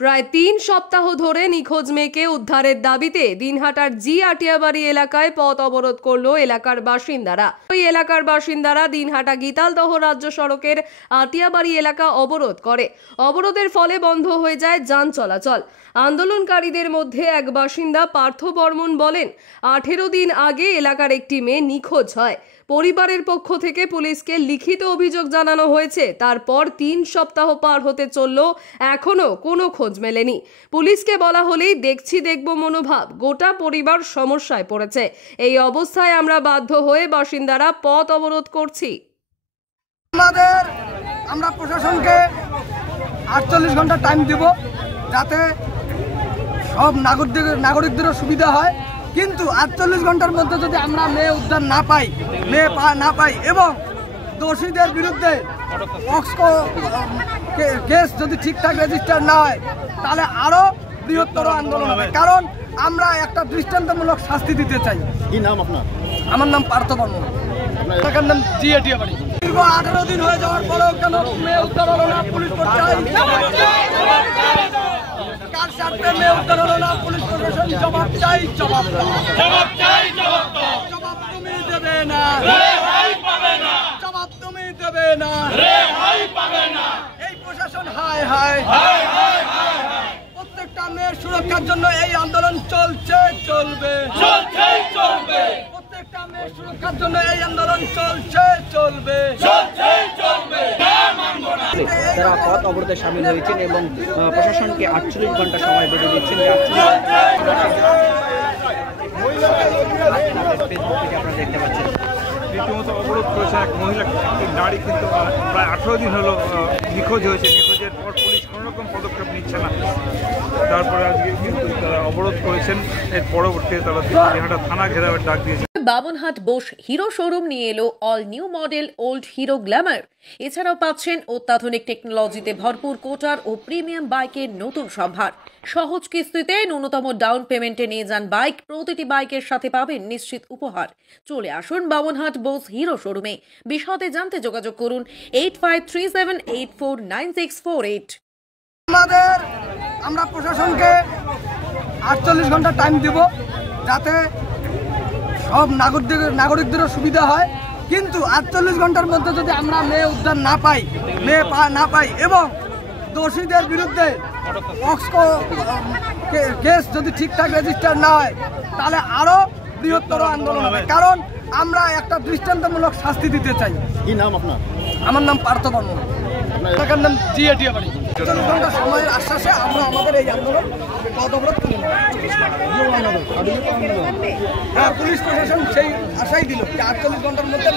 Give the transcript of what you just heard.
প্রায় ৩ সপ্তাহ ধরে নিখোঁজ মেয়েকে উদ্ধারের দাবিতে দিনহাটার জি আটিয়াবাড়ি এলাকায় পথ অবরোধ করল এলাকার বাসিন্দারা। ওই এলাকার বাসিন্দারা দিনহাটা গীতালদহ রাজ্য সড়কের আটিয়াবাড়ি এলাকা অবরোধ করে। অবরোধের ফলে বন্ধ হয়ে যায় যান চলাচল। আন্দোলনকারীদের মধ্যে এক বাসিন্দা পার্থ বর্মন বলেন, 18 দিন আগে এলাকার একটি মেয়ে নিখোঁজ হয়। পরিবারের পক্ষ থেকে পুলিশকে লিখিত অভিযোগ জানানো হয়েছে। তারপর 3 সপ্তাহ পার হতে চলল, এখনো কোনো খোঁজ মেলেনি। পুলিশকে বলা হলেই দেখব মনোভাব, গোটা পরিবার সমস্যায় পড়েছে। এই অবস্থায় আমরা বাধ্য হয়ে বাসিন্দারা পথ অবরোধ করছি। আমরা প্রশাসনকে 48 ঘন্টা টাইম দিব, যাতে সব নাগরিকদেরও সুবিধা হয়। কিন্তু 48 ঘন্টার মধ্যে যদি আমরা মেয়ে উদ্ধার না পাই এবং দোষীদের বিরুদ্ধে কেস যদি ঠিকঠাক রেজিস্টার না হয়, তাহলে আরো বৃহত্তর আন্দোলন হবে। কারণ আমরা একটা দৃষ্টান্তমূলক শাস্তি দিতে চাই। কি নাম আপনার? আমার নাম পার্থ বর্মন, এলাকার নাম জি আটিয়াবাড়ি। 18 দিন হয়ে যাওয়ার পরেও কেন মেয়ে উদ্ধার হলো না? পুলিশ মেয়ে উদ্ধার হলো না, পুলিশ প্রশাসন জবাব চাই। জবাব তুমি দেবে না, জবাব তুমি দেবে না, এই প্রশাসন হায় হায়। প্রত্যেকটা মেয়ের সুরক্ষার জন্য এই আন্দোলন চলবে। প্রত্যেকটা মেয়ের সুরক্ষার জন্য এই আন্দোলন চলবে। তারা পথ অবরোধে সামিল হয়েছেন এবং প্রশাসনকে 48 ঘন্টা সময় বেঁধে দিচ্ছেন। ফেসবুক থেকে আপনারা দেখতে পাচ্ছেন রীতিমতো অবরোধ করেছে এক মহিলা নারী, কিন্তু প্রায় 18 দিন হলো নিখোঁজ হয়েছে। নিখোঁজের পর পুলিশ কোনো রকম পদক্ষেপ নিচ্ছে না। তারপরে আজকে কিন্তু তারা অবরোধ করেছেন। এর পরবর্তীতে তারা দিনহাটা থানা ঘেরাওয়ের ডাক দিয়েছে। বামনহাট বোস হিরো শোরুম নিয়ে এলো all new model old hero Glamour. এছাড়াও পাচ্ছেন অত্যাধুনিক টেকনোলজিতে ভরপুর কোটার ও প্রিমিয়াম বাইকের নতুন সম্ভার। সহজ কিস্তিতে ন্যূনতম ডাউন পেমেন্টে নিয়ে যান বাইক। প্রতিটি বাইকের সাথে পাবেন নিশ্চিত উপহার। চলে আসুন বামনহাট বোস হিরো শোরুমে। বিশদে জানতে যোগাযোগ করুন 8537849648। আমরা প্রশাসনকে 48 ঘন্টা টাইম দিব, যাতে সব নাগরিকদেরও সুবিধা হয়। কিন্তু 48 ঘন্টার মধ্যে যদি আমরা মেয়ে উদ্ধার না পাই এবং দোষীদের বিরুদ্ধে কেস যদি ঠিকঠাক রেজিস্টার না হয়, তাহলে আরো বৃহত্তর আন্দোলন হবে। কারণ আমরা একটা দৃষ্টান্তমূলক শাস্তি দিতে চাই। কি নাম আপনার? আমার নাম পার্থ বর্মন, এলাকার নাম জি আটিয়াবাড়ি। 48 ঘন্টা সময়ের আশ্বাসে আমরা আমাদের এই আন্দোলন পথ অবরোধ তুলে নেব। পুলিশ প্রশাসন সেই আশাই দিল যে 48 ঘন্টার মধ্যে